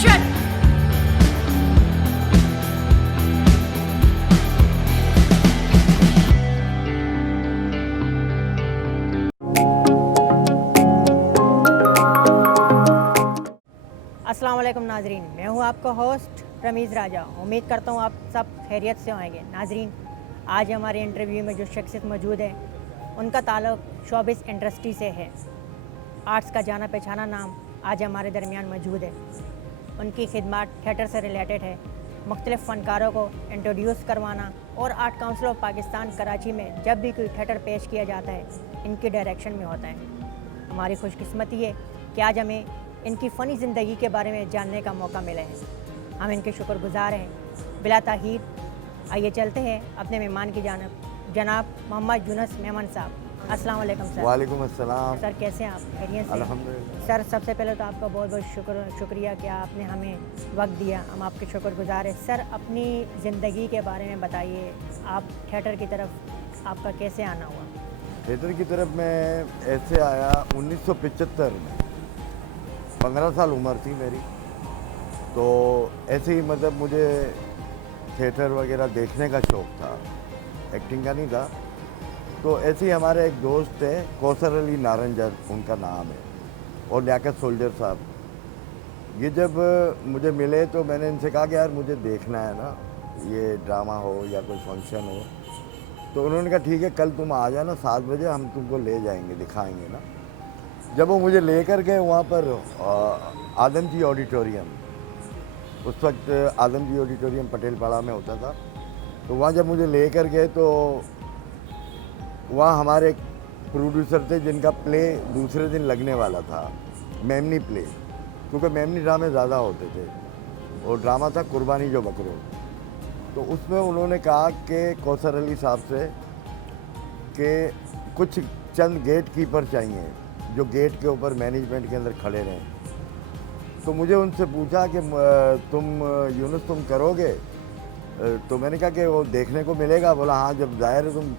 Action! अस्सलाम वालेकुम नाजरीन, मैं हूं आपका होस्ट रमीज़ राजा। उम्मीद करता हूं आप सब खैरियत से होंगे। नाजरीन, आज हमारे इंटरव्यू में जो शख्सियत मौजूद है उनका ताल्लुक़ शोबिस इंडस्ट्री से है। आर्ट्स का जाना पहचाना नाम आज हमारे दरमियान मौजूद है। उनकी खिदमत थिएटर से रिलेटेड है। मुख्तलिफ़ फ़नकारों को इंट्रोड्यूस करवाना और art council of Pakistan Karachi में जब भी कोई थिएटर पेश किया जाता है इनके डायरेक्शन में होता है। हमारी खुशकिस्मती है कि आज हमें इनकी फ़नी ज़िंदगी के बारे में जानने का मौका मिला है। हम इनके शुक्रगुज़ार हैं। बिला ताख़ीर आइए चलते हैं अपने मेहमान की जानब, जनाब मोहम्मद यूनुस मेमन साहब। अस्सलाम वालेकुम सर। वालेकुम अस्सलाम। सर कैसे हैं आप? खैरियत से? अल्हम्दुलिल्लाह। सर सबसे पहले तो आपका बहुत बहुत शुक्रिया कि आपने हमें वक्त दिया, हम आपके शुक्रगुज़ार हैं। सर अपनी ज़िंदगी के बारे में बताइए, आप थिएटर की तरफ आपका कैसे आना हुआ? थिएटर की तरफ मैं ऐसे आया 1975 में, 15 साल उम्र थी मेरी। तो ऐसे ही मतलब मुझे थिएटर वगैरह देखने का शौक़ था, एक्टिंग का नहीं था। तो ऐसे ही हमारे एक दोस्त थे, कौसर अली नारंजर उनका नाम है, और लियाकत सोल्जर साहब। ये जब मुझे मिले तो मैंने इनसे कहा कि यार मुझे देखना है ना, ये ड्रामा हो या कोई फंक्शन हो। तो उन्होंने कहा ठीक है, कल तुम आ जाना 7 बजे, हम तुमको ले जाएंगे, दिखाएंगे ना। जब वो मुझे लेकर गए वहाँ पर आदमजी ऑडिटोरियम, उस वक्त आदमजी ऑडिटोरियम पटेलपाड़ा में होता था। तो वहाँ जब मुझे लेकर गए तो वहाँ हमारे एक प्रोड्यूसर थे जिनका प्ले दूसरे दिन लगने वाला था, मेमनी प्ले, क्योंकि मेमनी ड्रामे ज़्यादा होते थे। और ड्रामा था कुर्बानी जो बकरो। तो उसमें उन्होंने कहा कि कौसर अली साहब से कि कुछ चंद गेट कीपर चाहिए जो गेट के ऊपर मैनेजमेंट के अंदर खड़े रहें। तो मुझे उनसे पूछा कि तुम यूनुस तुम करोगे? तो मैंने कहा कि वो देखने को मिलेगा। बोला हाँ, जब ज़ाहिर है तुम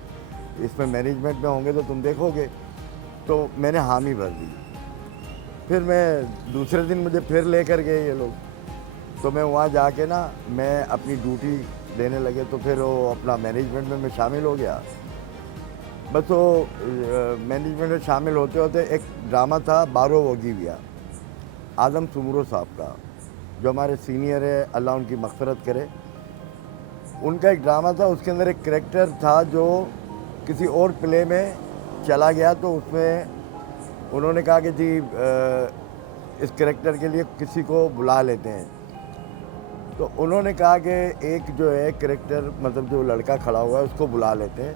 इसमें मैनेजमेंट में होंगे तो तुम देखोगे। तो मैंने हामी भर दी। फिर मैं दूसरे दिन मुझे फिर लेकर गए ये लोग। तो मैं वहाँ जाके ना मैं अपनी ड्यूटी देने लगे। तो फिर वो अपना मैनेजमेंट में मैं शामिल हो गया। बस वो मैनेजमेंट में शामिल होते होते एक ड्रामा था बारो वगीविया, आदम सुमरो साहब का, जो हमारे सीनियर है, अल्लाह उनकी मग़फ़िरत करे। उनका एक ड्रामा था, उसके अंदर एक करैक्टर था जो किसी और प्ले में चला गया। तो उसमें उन्होंने कहा कि जी इस करैक्टर के लिए किसी को बुला लेते हैं। तो उन्होंने कहा कि एक जो है करैक्टर, मतलब जो लड़का खड़ा हुआ है उसको बुला लेते हैं।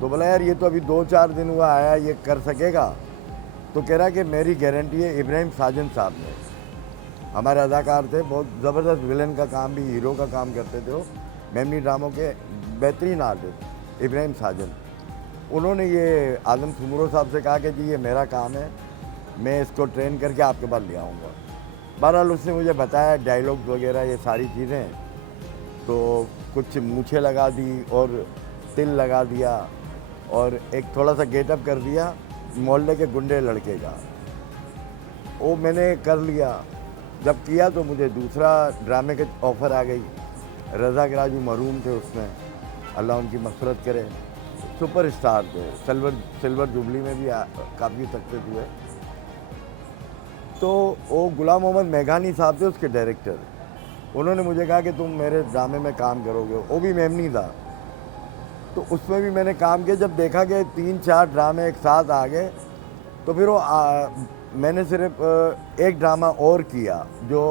तो बोला यार ये तो अभी 2-4 दिन हुआ आया, ये कर सकेगा? तो कह रहा कि मेरी गारंटी है। इब्राहिम साजन साहब ने, हमारे अदाकार थे, बहुत ज़बरदस्त विलन का काम भी, हीरो का काम करते थे वो, मेमनी ड्रामों के बेहतरीन आर्टिस्ट इब्राहिम साजन। उन्होंने ये आदम सुमरो साहब से कहा कि जी ये मेरा काम है, मैं इसको ट्रेन करके आपके पास ले आऊँगा। बहरहाल उसने मुझे बताया डायलॉग्स वगैरह ये सारी चीज़ें। तो कुछ मूछें लगा दी और तिल लगा दिया और एक थोड़ा सा गेटअप कर दिया मोहल्ले के गुंडे लड़के का। वो मैंने कर लिया। जब किया तो मुझे दूसरा ड्रामे के ऑफ़र आ गई। रज़ा राजू मरूम थे उसमें, अल्लाह उनकी मग़फ़िरत करे, सुपर स्टार थे, सिल्वर जुबली में भी काफ़ी सक्सेस हुए। तो वो गुलाम मोहम्मद मेघानी साहब थे उसके डायरेक्टर। उन्होंने मुझे कहा कि तुम मेरे ड्रामे में काम करोगे। वो भी मेमनी था। तो उसमें भी मैंने काम किया। जब देखा कि 3-4 ड्रामे एक साथ आ गए तो फिर वो मैंने सिर्फ एक ड्रामा और किया जो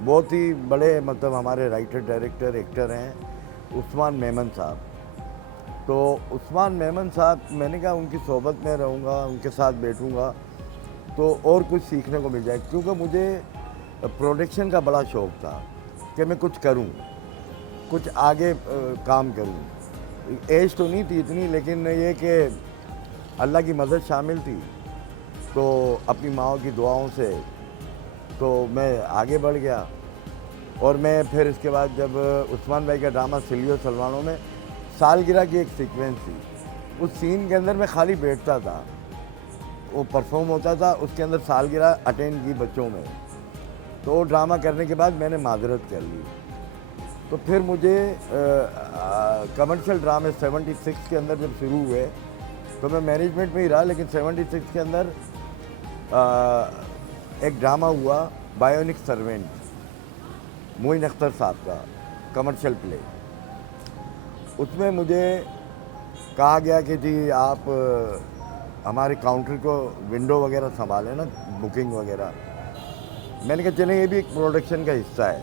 बहुत ही बड़े, मतलब हमारे राइटर डायरेक्टर एक्टर हैं, उस्मान मेमन साहब। तो उस्मान मेमन साहब, मैंने कहा उनकी सोबत में रहूँगा, उनके साथ बैठूँगा तो और कुछ सीखने को मिल जाए, क्योंकि मुझे प्रोडक्शन का बड़ा शौक़ था कि मैं कुछ करूँ, कुछ आगे काम करूँ। एज तो नहीं थी इतनी, लेकिन ये कि अल्लाह की मदद शामिल थी। तो अपनी माँ की दुआओं से तो मैं आगे बढ़ गया। और मैं फिर इसके बाद जब उस्मान भाई का ड्रामा सिलियो सलमानों में सालगिरह की एक सीक्वेंस थी, उस सीन के अंदर मैं खाली बैठता था, वो परफॉर्म होता था, उसके अंदर सालगिरह अटेंड की बच्चों में। तो वो ड्रामा करने के बाद मैंने माजरत कर ली। तो फिर मुझे कमर्शियल ड्रामे 76 के अंदर जब शुरू हुए तो मैं मैनेजमेंट में ही रहा, लेकिन 76 के अंदर एक ड्रामा हुआ बायोनिक सर्वेंट, मोइन अख्तर साहब का कमर्शियल प्ले। उसमें मुझे कहा गया कि जी आप हमारे काउंटर को विंडो वगैरह संभालें ना, बुकिंग वगैरह। मैंने कहा चलें, ये भी एक प्रोडक्शन का हिस्सा है।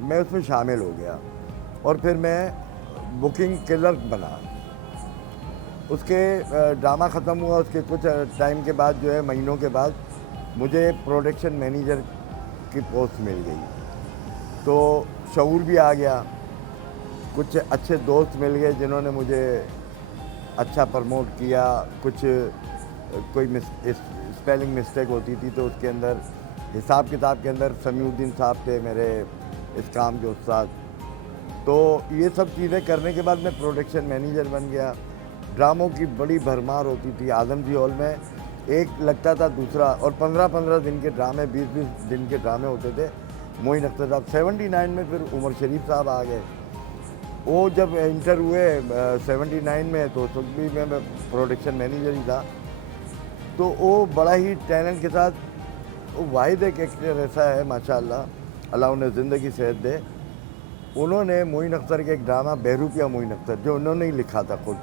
मैं उसमें शामिल हो गया और फिर मैं बुकिंग क्लर्क बना। उसके ड्रामा ख़त्म हुआ, उसके कुछ टाइम के बाद जो है, महीनों के बाद मुझे प्रोडक्शन मैनेजर की पोस्ट मिल गई। तो शऊर भी आ गया, कुछ अच्छे दोस्त मिल गए जिन्होंने मुझे अच्छा प्रमोट किया। कुछ कोई स्पेलिंग मिस्टेक होती थी तो उसके अंदर हिसाब किताब के अंदर समीउद्दीन साहब थे मेरे इस काम के उस्ताद। तो ये सब चीज़ें करने के बाद मैं प्रोडक्शन मैनेजर बन गया। ड्रामों की बड़ी भरमार होती थी आजमजी हॉल में, एक लगता था दूसरा, और 15-15 दिन के ड्रामे, 20-20 दिन के ड्रामे होते थे। मोइन अख्तर साहब 79 में, फिर उमर शरीफ साहब आ गए। वो जब इंटर हुए 79 में, तो उस वक्त भी मैं प्रोडक्शन मैनेजर ही था। तो वो बड़ा ही टैलेंट के साथ, वो वाहिद एक एक्टर ऐसा है माशाअल्लाह, अल्लाह उन्हें ज़िंदगी सेहत दे। उन्होंने मोइन अख्तर के एक ड्रामा बहरूपिया मोइन अख्तर, जो उन्होंने ही लिखा था खुद,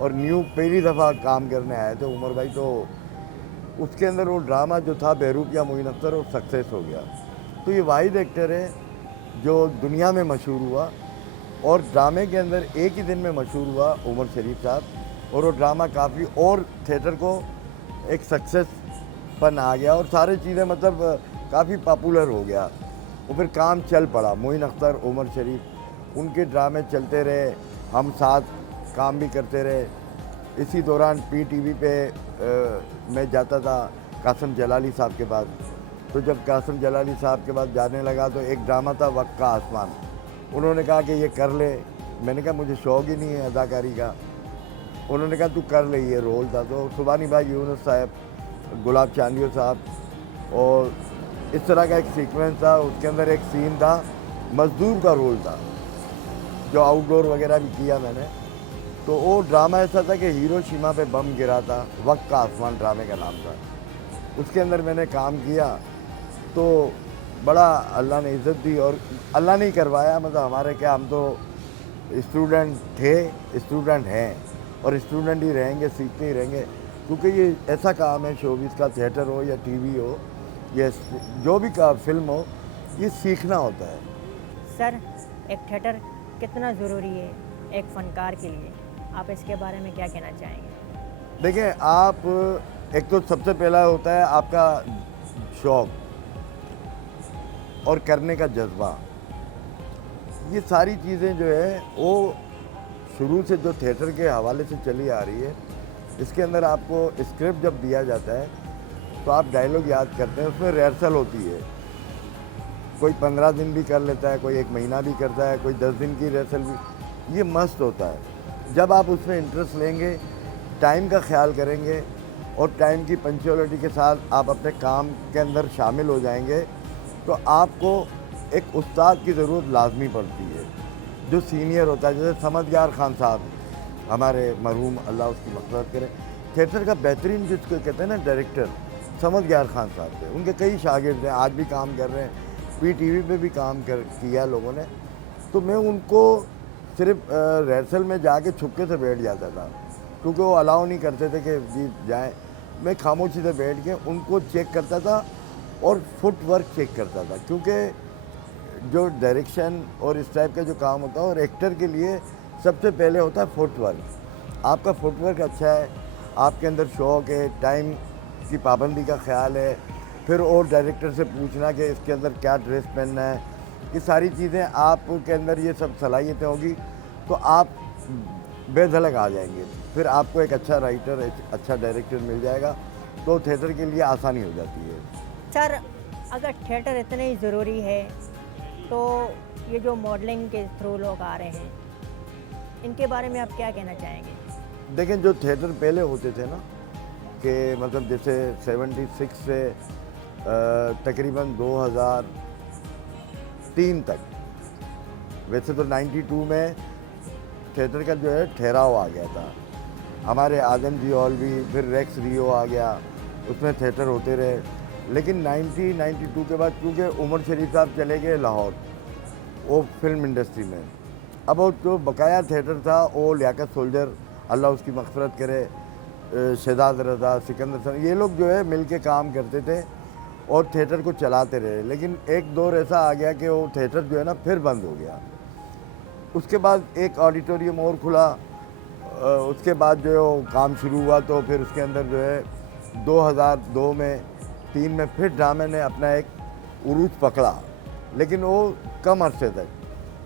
और न्यू पहली दफ़ा काम करने आए थे उमर भाई, तो उसके अंदर वो ड्रामा जो था बहरूपिया मोइन अख्तर, वो सक्सेस हो गया। तो ये वाहिद एक्टर है जो दुनिया में मशहूर हुआ, और ड्रामे के अंदर एक ही दिन में मशहूर हुआ उमर शरीफ साहब, और वो ड्रामा काफ़ी, और थिएटर को एक सक्सेस पन आ गया, और सारी चीज़ें मतलब काफ़ी पॉपुलर हो गया। और फिर काम चल पड़ा, मोइन अख्तर, उमर शरीफ, उनके ड्रामे चलते रहे, हम साथ काम भी करते रहे। इसी दौरान PTV पे मैं जाता था कासिम जलाली साहब के पास। तो जब कासिम जलाली साहब के पास जाने लगा तो एक ड्रामा था वक्त का आसमान, उन्होंने कहा कि ये कर ले। मैंने कहा मुझे शौक़ ही नहीं है अदाकारी का। उन्होंने कहा तू कर ले, ये रोल था। तो सुबानी भाई यूनुस साहब, गुलाब चांदियो साहब, और इस तरह का एक सीक्वेंस था। उसके अंदर एक सीन था, मजदूर का रोल था, जो आउटडोर वगैरह भी किया मैंने। तो वो ड्रामा ऐसा था कि हिरोशिमा पे बम गिरा था, वक्त का आसमान ड्रामे का नाम था। उसके अंदर मैंने काम किया, तो बड़ा अल्लाह ने इज़्ज़त दी, और अल्लाह ने ही करवाया। मतलब हमारे क्या, हम तो स्टूडेंट थे, स्टूडेंट हैं, और स्टूडेंट ही रहेंगे, सीखते ही रहेंगे, क्योंकि ये ऐसा काम है, शोबिस का, थिएटर हो या TV हो या जो भी का फिल्म हो, ये सीखना होता है। सर, एक थिएटर कितना ज़रूरी है एक फ़नकार के लिए, आप इसके बारे में क्या कहना चाहेंगे? देखिए, आप एक तो सबसे पहला होता है आपका शौक़ और करने का जज्बा। ये सारी चीज़ें जो है वो शुरू से जो थिएटर के हवाले से चली आ रही है। इसके अंदर आपको स्क्रिप्ट जब दिया जाता है तो आप डायलॉग याद करते हैं, उसमें रिहर्सल होती है। कोई 15 दिन भी कर लेता है, कोई 1 महीना भी करता है, कोई 10 दिन की रिहर्सल भी। ये मस्त होता है जब आप उसमें इंटरेस्ट लेंगे, टाइम का ख्याल करेंगे, और टाइम की पंक्चुअलिटी के साथ आप अपने काम के अंदर शामिल हो जाएंगे, तो आपको एक उस्ताद की ज़रूरत लाजमी पड़ती है, जो सीनियर होता है। जैसे समदयार खान साहब, हमारे मरहूम, अल्लाह उसकी मग़फ़िरत करे, थिएटर का बेहतरीन जिसको कहते हैं ना डायरेक्टर, समदयार खान साहब थे। उनके कई शागिर्द हैं, आज भी काम कर रहे हैं, PTV पे भी काम किया लोगों ने। तो मैं उनको सिर्फ रिहर्सल में जाके छुपके से बैठ जाता था, क्योंकि वो अलाउ नहीं करते थे कि जी जाएँ। मैं खामोशी से बैठ के उनको चेक करता था, और फुट वर्क चेक करता था, क्योंकि जो डायरेक्शन और इस टाइप का जो काम होता है, और एक्टर के लिए सबसे पहले होता है फुट वर्क। आपका फुट वर्क अच्छा है, आपके अंदर शौक़ है, टाइम की पाबंदी का ख्याल है, फिर और डायरेक्टर से पूछना कि इसके अंदर क्या ड्रेस पहनना है, ये सारी चीज़ें आपके अंदर ये सब सलाहियतें होगी, तो आप बेधड़क आ जाएंगे। फिर आपको एक अच्छा राइटर, एक अच्छा डायरेक्टर मिल जाएगा, तो थिएटर के लिए आसानी हो जाती है। सर, अगर थिएटर इतने ही ज़रूरी है, तो ये जो मॉडलिंग के थ्रू लोग आ रहे हैं, इनके बारे में आप क्या कहना चाहेंगे? देखें, जो थिएटर पहले होते थे ना, कि मतलब जैसे 76 से तकरीबन 2003 तक। वैसे तो 92 में थिएटर का जो है ठहराव आ गया था। हमारे आदमजी हॉल भी, फिर रेक्स रियो आ गया, उसमें थिएटर होते रहे। लेकिन 92 के बाद क्योंकि उमर शरीफ साहब चले गए लाहौर, वो फिल्म इंडस्ट्री में, अब वो जो बकाया थिएटर था वो लियाकत सोल्जर, अल्लाह उसकी मग़फ़िरत करे, शहजाद रज़ा, सिकंदर सन, ये लोग जो है मिल के काम करते थे और थिएटर को चलाते रहे। लेकिन एक दौर ऐसा आ गया कि वो थिएटर जो है ना फिर बंद हो गया। उसके बाद एक ऑडिटोरियम और खुला, उसके बाद जो है वो काम शुरू हुआ, तो फिर उसके अंदर जो है 2002 में 3 में फिर ड्रामे ने अपना एक उरूज पकड़ा, लेकिन वो कम अरसे तक।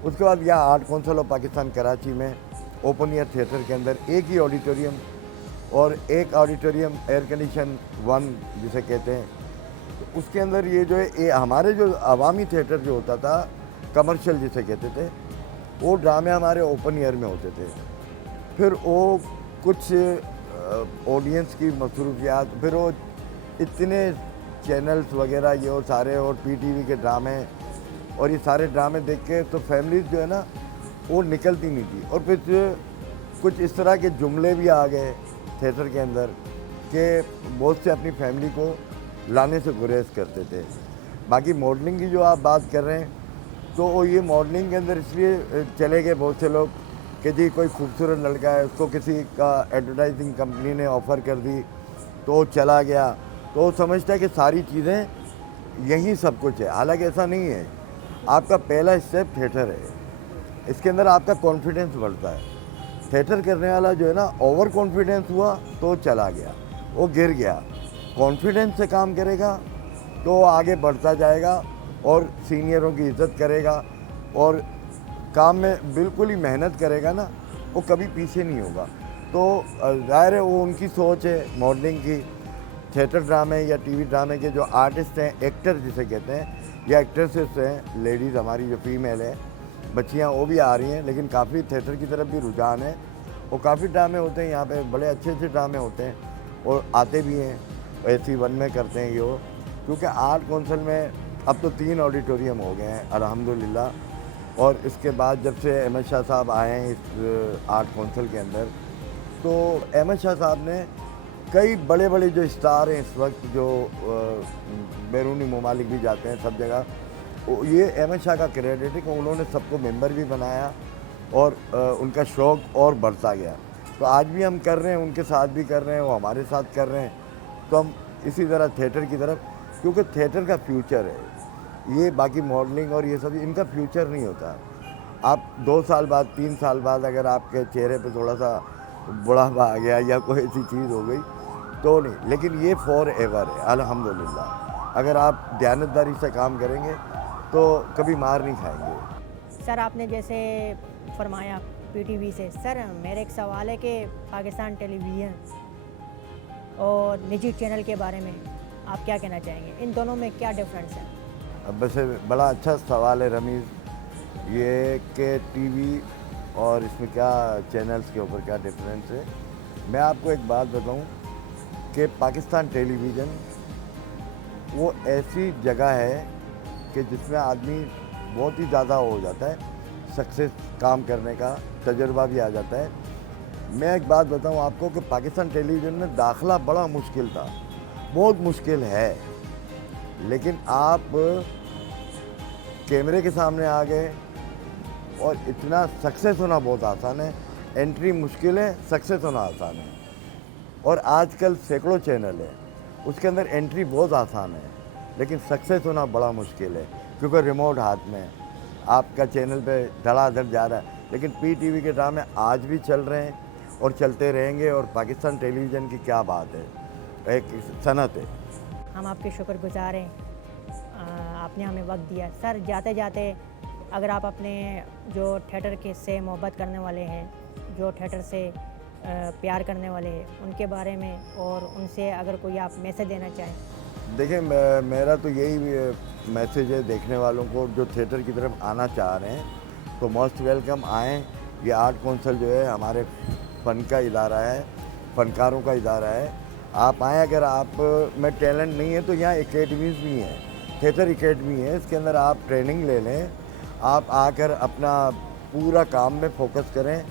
उसके बाद यहाँ art council of Pakistan Karachi में ओपन एयर थिएटर के अंदर एक ही ऑडिटोरियम, और एक ऑडिटोरियम एयर कंडीशन 1 जिसे कहते हैं, तो उसके अंदर ये जो है ये हमारे जो अवामी थिएटर जो होता था, कमर्शियल जिसे कहते थे, वो ड्रामे हमारे ओपन एयर में होते थे। फिर वो कुछ ऑडियंस की मसरूफियात, फिर वो इतने चैनल्स वगैरह ये वो सारे, और पीटीवी के ड्रामे, और ये सारे ड्रामे देख के तो फैमिलीज जो है ना वो निकलती नहीं थी। और फिर कुछ इस तरह के जुमले भी आ गए थिएटर के अंदर कि बहुत से अपनी फैमिली को लाने से गुरेज करते थे। बाकी मॉडलिंग की जो आप बात कर रहे हैं, तो वो ये मॉडलिंग के अंदर इसलिए चले गए बहुत से लोग कि जी कोई खूबसूरत लड़का है, उसको किसी का एडवर्टाइजिंग कंपनी ने ऑफ़र कर दी तो वो चला गया, तो वो समझता है कि सारी चीज़ें यही सब कुछ है। हालांकि ऐसा नहीं है। आपका पहला स्टेप थिएटर है, इसके अंदर आपका कॉन्फिडेंस बढ़ता है। थिएटर करने वाला जो है ना ओवर कॉन्फिडेंस हुआ तो चला गया, वो गिर गया। कॉन्फिडेंस से काम करेगा तो वो आगे बढ़ता जाएगा और सीनियरों की इज़्ज़त करेगा, और काम में बिल्कुल ही मेहनत करेगा ना, वो कभी पीछे नहीं होगा। तो ज़ाहिर है वो उनकी सोच है मॉडलिंग की। थिएटर ड्रामे या टीवी ड्रामे के जो आर्टिस्ट हैं, एक्टर जिसे कहते हैं, या एक्ट्रेसेस हैं, लेडीज़ हमारी जो फीमेल है, बच्चियाँ, वो भी आ रही हैं, लेकिन काफ़ी थिएटर की तरफ भी रुझान है। और काफ़ी ड्रामे होते हैं यहाँ पे, बड़े अच्छे अच्छे ड्रामे होते हैं, और आते भी हैं, AC1 में करते हैं ये वो। क्योंकि आर्ट काउंसिल में अब तो 3 ऑडिटोरियम हो गए हैं अल्हम्दुलिल्लाह। और इसके बाद जब से अहमद शाह साहब आए हैं इस आर्ट काउंसिल के अंदर, तो अहमद शाह साहब ने कई बड़े बड़े जो स्टार हैं इस वक्त, जो बैरूनी ममालिक भी जाते हैं सब जगह, ये अहमद शाह का क्रेडिट है कि उन्होंने सबको मेंबर भी बनाया और उनका शौक़ और बढ़ता गया। तो आज भी हम कर रहे हैं, उनके साथ भी कर रहे हैं, वो हमारे साथ कर रहे हैं। तो हम इसी तरह थिएटर की तरफ, क्योंकि थिएटर का फ्यूचर है ये, बाकी मॉडलिंग और ये सब इनका फ्यूचर नहीं होता। आप 2 साल बाद, 3 साल बाद अगर आपके चेहरे पे थोड़ा सा बुढ़ापा आ गया या कोई ऐसी चीज़ हो गई तो नहीं, लेकिन ये फॉर एवर है अल्हम्दुलिल्लाह। अगर आप दयानतदारी से काम करेंगे तो कभी मार नहीं खाएंगे। सर आपने जैसे फरमाया पीटीवी से, सर मेरा एक सवाल है कि पाकिस्तान टेलीविज़न और निजी चैनल के बारे में आप क्या कहना चाहेंगे? इन दोनों में क्या डिफरेंस है? अब वैसे बड़ा अच्छा सवाल है रमीज़, ये कि टीवी और इसमें क्या चैनल्स के ऊपर क्या डिफरेंस है। मैं आपको एक बात बताऊं कि पाकिस्तान टेलीविज़न वो ऐसी जगह है कि जिसमें आदमी बहुत ही ज़्यादा हो जाता है, सक्सेस काम करने का तजुर्बा भी आ जाता है। मैं एक बात बताऊं आपको कि पाकिस्तान टेलीविज़न में दाखिला बड़ा मुश्किल था, बहुत मुश्किल है, लेकिन आप कैमरे के सामने आ गए और इतना सक्सेस होना बहुत आसान है। एंट्री मुश्किल है, सक्सेस होना आसान है। और आजकल सैकड़ों चैनल है, उसके अंदर एंट्री बहुत आसान है, लेकिन सक्सेस होना बड़ा मुश्किल है, क्योंकि रिमोट हाथ में आपका चैनल पे धड़ाधड़ जा रहा है। लेकिन पीटीवी के ड्रामे आज भी चल रहे हैं और चलते रहेंगे, और पाकिस्तान टेलीविज़न की क्या बात है, एक सनत है। हम आपके शुक्रगुजार हैं, आपने हमें वक्त दिया। सर जाते जाते अगर आप अपने जो थिएटर के से मोहब्बत करने वाले हैं, जो थिएटर से प्यार करने वाले हैं, उनके बारे में और उनसे अगर कोई आप मैसेज देना चाहें। देखिए, मेरा तो यही मैसेज है देखने वालों को जो थिएटर की तरफ आना चाह रहे हैं, तो मोस्ट वेलकम आएँ। ये आर्ट काउंसिल जो है हमारे फ़न का इदारा है, फ़नकारों का इदारा है, आप आएँ, अगर आप में टैलेंट नहीं है तो यहाँ एकेडमीज़ भी हैं, थिएटर एकेडमी है, इसके अंदर आप ट्रेनिंग ले लें, आप आकर अपना पूरा काम में फोकस करें।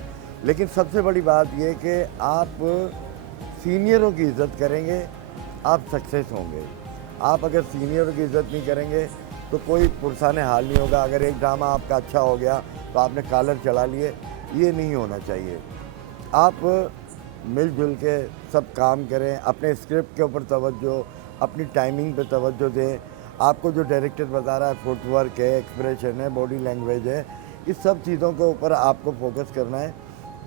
लेकिन सबसे बड़ी बात ये कि आप सीनियरों की इज़्ज़त करेंगे, आप सक्सेस होंगे। आप अगर सीनियरों की इज़्ज़त नहीं करेंगे तो कोई पुरसाने हाल नहीं होगा। अगर एक ड्रामा आपका अच्छा हो गया तो आपने कॉलर चढ़ा लिए, ये नहीं होना चाहिए। आप मिलजुल के सब काम करें, अपने स्क्रिप्ट के ऊपर तवज्जो, अपनी टाइमिंग पे तवज्जो दें। आपको जो डायरेक्टर बता रहा है, फुटवर्क है, एक्सप्रेशन है, बॉडी लैंग्वेज है, इस सब चीज़ों के ऊपर आपको फोकस करना है।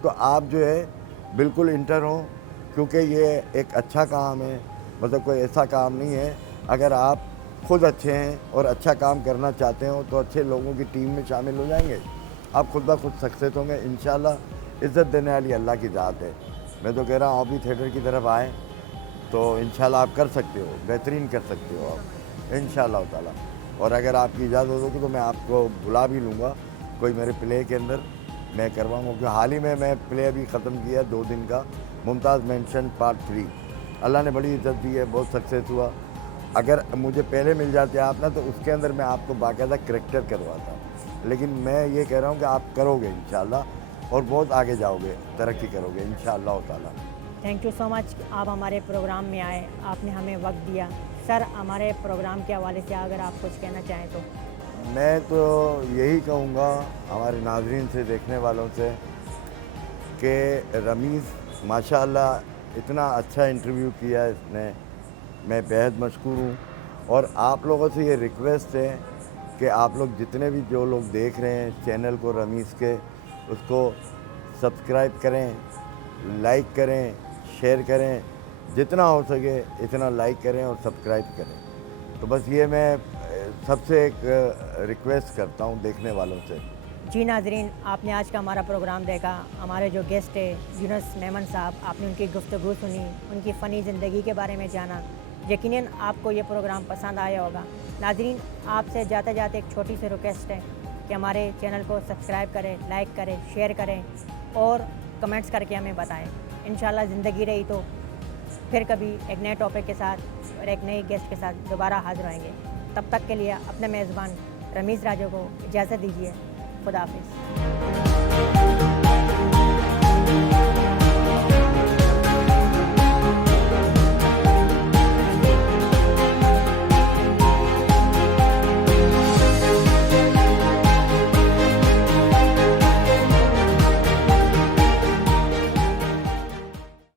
तो आप जो है बिल्कुल इंटर हों, क्योंकि ये एक अच्छा काम है, मतलब कोई ऐसा काम नहीं है। अगर आप खुद अच्छे हैं और अच्छा काम करना चाहते हो तो अच्छे लोगों की टीम में शामिल हो जाएंगे, आप खुद ब खुद सक्सेस होंगे इंशाल्लाह। इज़्ज़त देने वाली अल्लाह की ज़ात है। मैं तो कह रहा हूँ अभी थिएटर की तरफ आए तो इंशाल्लाह आप कर सकते हो, बेहतरीन कर सकते हो आप इंशाल्लाह ताला। और अगर आपकी इजाज़त होगी तो मैं आपको बुला भी लूँगा कोई मेरे प्ले के अंदर, मैं करवाऊँगा। क्योंकि हाल ही में मैं प्ले अभी ख़त्म किया 2 दिन का, मुमताज़ मेंशन पार्ट 3। अल्लाह ने बड़ी इज़्ज़त दी है, बहुत सक्सेस हुआ। अगर मुझे पहले मिल जाते आप ना तो उसके अंदर मैं आपको बाकायदा करैक्टर करवाता। लेकिन मैं ये कह रहा हूँ कि आप करोगे इंशाल्लाह और बहुत आगे जाओगे, तरक्की करोगे इंशाल्लाह ताला। थैंक यू सो मच, आप हमारे प्रोग्राम में आए, आपने हमें वक्त दिया। सर, हमारे प्रोग्राम के हवाले से अगर आप कुछ कहना चाहें तो। मैं तो यही कहूँगा हमारे नाज़रीन से, देखने वालों से, कि रमीज़ माशाअल्लाह इतना अच्छा इंटरव्यू किया इसने, मैं बेहद मशकूर हूँ। और आप लोगों से ये रिक्वेस्ट है कि आप लोग जितने भी जो लोग देख रहे हैं चैनल को रमीज़ के, उसको सब्सक्राइब करें, लाइक करें, शेयर करें, जितना हो सके इतना लाइक करें और सब्सक्राइब करें। तो बस ये मैं सबसे एक रिक्वेस्ट करता हूँ देखने वालों से। जी नाजरीन, आपने आज का हमारा प्रोग्राम देखा। हमारे जो गेस्ट है यूनुस मेमन साहब, आपने उनकी गुफ्तगू सुनी, उनकी फ़नी ज़िंदगी के बारे में जाना। यकीनन आपको ये प्रोग्राम पसंद आया होगा। नाजरीन, आपसे जाते जाते एक छोटी सी रिक्वेस्ट है कि हमारे चैनल को सब्सक्राइब करें, लाइक करें, शेयर करें और कमेंट्स करके हमें बताएं। इंशाल्लाह ज़िंदगी रही तो फिर कभी एक नए टॉपिक के साथ और एक नई गेस्ट के साथ दोबारा हाजिर होंगे। तब तक के लिए अपने मेज़बान रमीज़ राजा को इजाज़त दीजिए। खुदा हाफिज़।